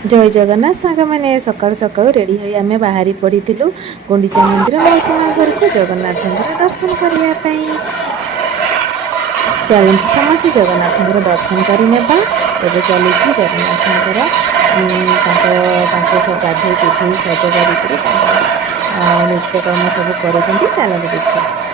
जय जगन्नाथ सांग मैंने सकाळु सकाळु रेडी होई आमे बाहरी पड़ीलु गुंडीचा मंदिर मौसी घर को जगन्नाथ दर्शन करने। चलती समस्त जगन्नाथ दर्शन करने एवं चली जगन्नाथ सब गाधे पिधे सजबार नित्यकर्म सब कर चलते देखिए।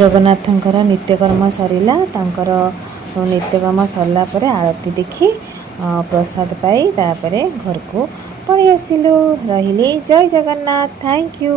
जगन्नाथंकर नित्यकर्म सरिला नित्यकर्म सरला परे आरती देखी प्रसाद पाई तापरे घर को पळी आसिलु। रहिले जय जगन्नाथ। Thank you.